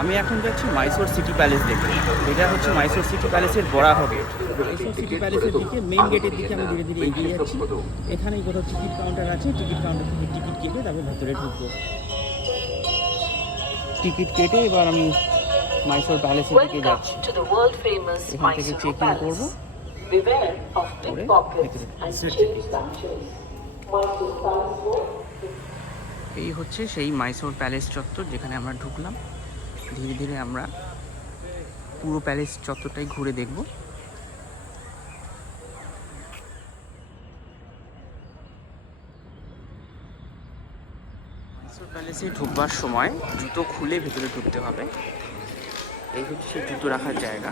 আমি এখন যাচ্ছি মাইসোর সিটি প্যালেস দেখতে। এটা হচ্ছে মাইসোর সিটি প্যালেসের বরাহ গেট। মাইসোর সিটি প্যালেসের দিকে মেইন গেটের দিকে আমি ধীরে ধীরে এগিয়ে যাচ্ছি। এখানেই কোথাও টিকিট কাউন্টার আছে, টিকিট কাউন্টার থেকে টিকিট কেটে তারপর ভেতরে ঢুকবো। টিকিট কেটে এবার আমি মাইসোর প্যালেসের দিকে যাচ্ছি। এখান থেকে চেক ইন করবো, করে এই হচ্ছে সেই মাইসোর প্যালেস চত্বর যেখানে আমরা ঢুকলাম। ধীরে ধীরে আমরা পুরো প্যালেস চত্বরটাই ঘুরে দেখব। মাইসোর প্যালেসে ঢুকবার সময় জুতো খুলে ভেতরে ঢুকতে হবে। এই হচ্ছে সেই জুতো রাখার জায়গা।